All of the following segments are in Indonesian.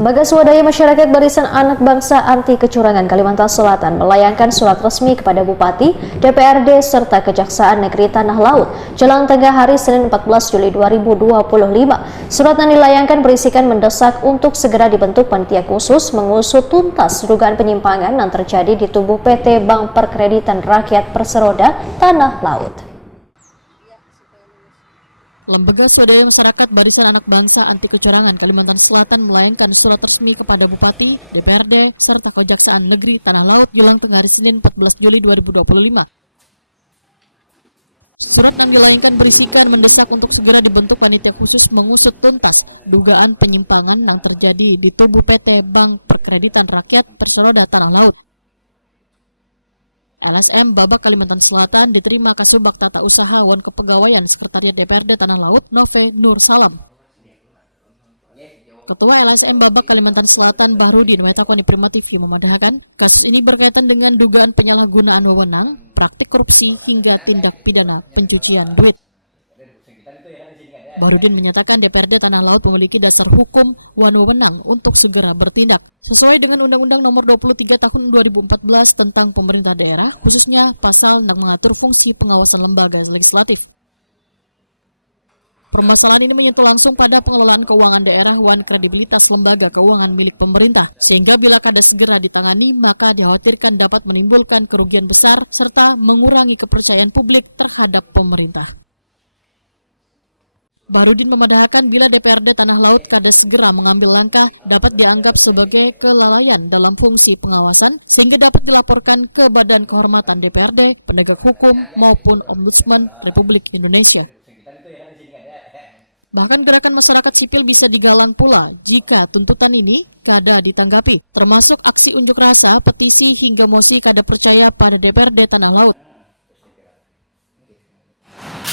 Lembaga Swadaya Masyarakat Barisan Anak Bangsa Anti Kecurangan Kalimantan Selatan melayangkan surat resmi kepada Bupati, DPRD, serta Kejaksaan Negeri Tanah Laut jelang tengah hari Senin 14 Juli 2025. Surat yang dilayangkan berisikan mendesak untuk segera dibentuk panitia khusus mengusut tuntas dugaan penyimpangan yang terjadi di tubuh PT Bank Perkreditan Rakyat Perseroda Tanah Laut. Lembaga Swadaya Masyarakat Barisan Anak Bangsa Anti Kecurangan Kalimantan Selatan melayangkan surat resmi kepada Bupati, DPRD, serta Kejaksaan Negeri Tanah Laut jelang tengah hari Senin 14 Juli 2025. Surat yang dilayangkan berisikan mendesak untuk segera dibentuk panitia khusus mengusut tuntas dugaan penyimpangan yang terjadi di tubuh PT Bank Perkreditan Rakyat Perseroda Tanah Laut. LSM Babak Kalimantan Selatan diterima Kasubag Tata Usaha Wan Kepegawaian Sekretariat DPRD Tanah Laut Nove Nur Salam. Ketua LSM Babak Kalimantan Selatan Bahrudin Wetakoni Prima TV memadahkan kasus ini berkaitan dengan dugaan penyalahgunaan wewenang, praktik korupsi hingga tindak pidana pencucian duit. Bahrudin menyatakan DPRD Tanah Laut memiliki dasar hukum wewenang untuk segera bertindak. Sesuai dengan Undang-Undang Nomor 23 Tahun 2014 tentang pemerintah daerah, khususnya pasal yang mengatur fungsi pengawasan lembaga legislatif. Permasalahan ini menyentuh langsung pada pengelolaan keuangan daerah dan kredibilitas lembaga keuangan milik pemerintah, sehingga bila kada segera ditangani, maka dikhawatirkan dapat menimbulkan kerugian besar serta mengurangi kepercayaan publik terhadap pemerintah. Bahrudin memadahkan bila DPRD Tanah Laut kada segera mengambil langkah dapat dianggap sebagai kelalaian dalam fungsi pengawasan sehingga dapat dilaporkan ke Badan Kehormatan DPRD, penegak hukum maupun Ombudsman Republik Indonesia. Bahkan gerakan masyarakat sipil bisa digalang pula jika tuntutan ini kada ditanggapi, termasuk aksi unjuk rasa, petisi hingga mosi kada percaya pada DPRD Tanah Laut.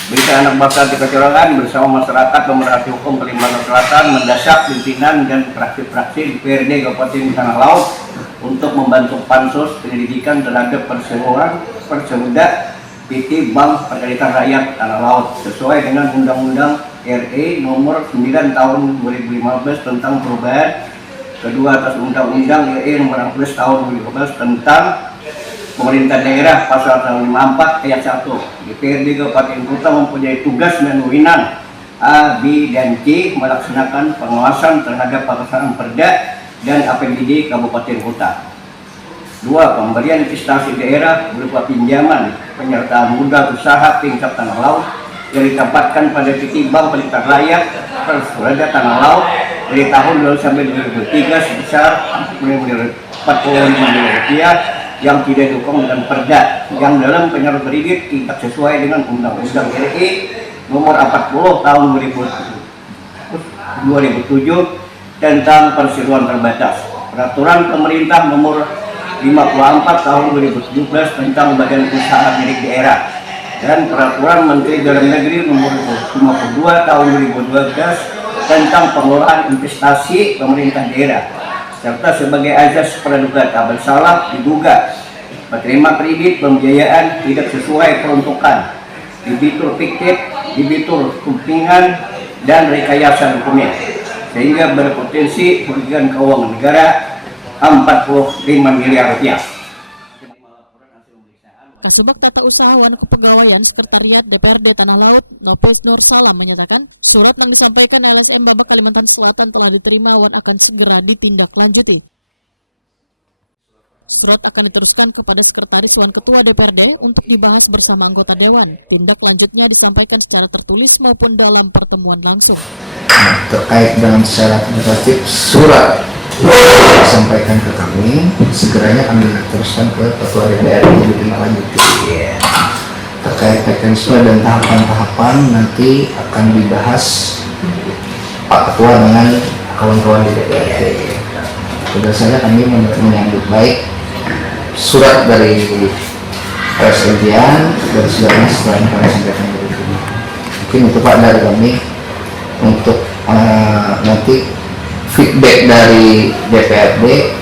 Barisan Anak Bangsa Anti Kecurangan bersama masyarakat pemerhati hukum Kalimantan Selatan mendesak pimpinan dan fraksi-fraksi DPRD Kabupaten Tanah Laut untuk membantu pansus penyelidikan terhadap Perseroda PT Bank Perkreditan Rakyat Tanah Laut sesuai dengan Undang-Undang RE Nomor 9 Tahun 2015 tentang perubahan kedua atas Undang-Undang RE Nomor 16 Tahun 2015 tentang Pemerintah Daerah Pasal 54 Ayat 1. DPRD Kabupaten Kota mempunyai tugas dan wewenang A, B, dan C melaksanakan pengawasan terhadap pelaksanaan Perda dan APBD Kabupaten Kota. 2. Pemberian investasi daerah berupa pinjaman penyertaan modal usaha tingkat Tanah Laut yang ditempatkan pada PT Bank Perkreditan Rakyat Perseroda Tanah Laut dari tahun 2000 sampai 2003 sebesar 45 miliar rupiah yang tidak didukung dengan Perda yang dalam penyalur kredit tidak sesuai dengan Undang-Undang RE Nomor 40 Tahun 2007 tentang perseroan terbatas, Peraturan Pemerintah Nomor 54 Tahun 2017 tentang Badan Usaha Milik Daerah, dan Peraturan Menteri Dalam Negeri Nomor 52 Tahun 2012 tentang pengelolaan investasi pemerintah daerah, serta sebagai azas praduga tak bersalah diduga menerima kredit pembiayaan tidak sesuai peruntukan, debitur fiktif, debitur kumpingan, dan rekayasa dokumen, sehingga berpotensi kerugian keuangan negara 45 miliar rupiah. Kasubag Tata Usaha Wan Kepegawaian Sekretariat DPRD Tanah Laut Nove Nur Salam menyatakan surat yang disampaikan LSM Babak Kalimantan Selatan telah diterima dan akan segera ditindaklanjuti. Surat akan diteruskan kepada Sekretaris Wan Ketua DPRD untuk dibahas bersama anggota Dewan. Tindak lanjutnya disampaikan secara tertulis maupun dalam pertemuan langsung. Terkait dengan secara administratif surat disampaikan ke kami, segeranya kami teruskan ke Ketua DPRD untuk ditindaklanjuti. Terkait mekanisme dan tahapan-tahapan nanti akan dibahas Pak Ketua dengan kawan-kawan di DPRD. Biasanya kami menyambut baik surat dari Presiden dan segalanya setelah kami sampaikan berikutnya. Mungkin itu Pak dari kami untuk nanti feedback dari DPRD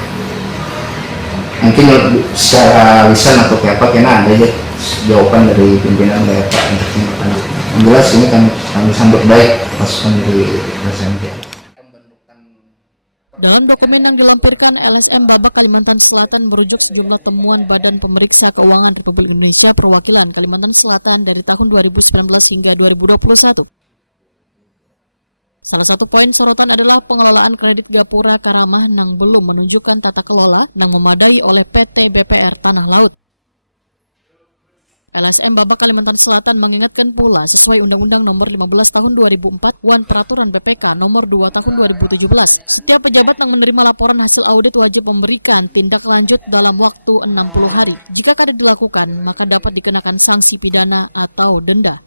mungkin secara lisan atau kayak apa karena ada aja jawaban dari pimpinan dari Pak untuk yang jelas ini kami sambut baik masukan dari Presiden. Dalam dokumen yang dilampirkan, LSM Babak Kalimantan Selatan merujuk sejumlah temuan Badan Pemeriksa Keuangan Republik Indonesia Perwakilan Kalimantan Selatan dari tahun 2019 hingga 2021. Salah satu poin sorotan adalah pengelolaan kredit Gapura Karamah yang belum menunjukkan tata kelola yang memadai oleh PT BPR Tanah Laut. LSM Babak Kalimantan Selatan mengingatkan pula sesuai Undang-Undang Nomor 15 Tahun 2004 Wan Peraturan BPK Nomor 2 Tahun 2017, setiap pejabat yang menerima laporan hasil audit wajib memberikan tindak lanjut dalam waktu 60 hari. Jika kada dilakukan, maka dapat dikenakan sanksi pidana atau denda.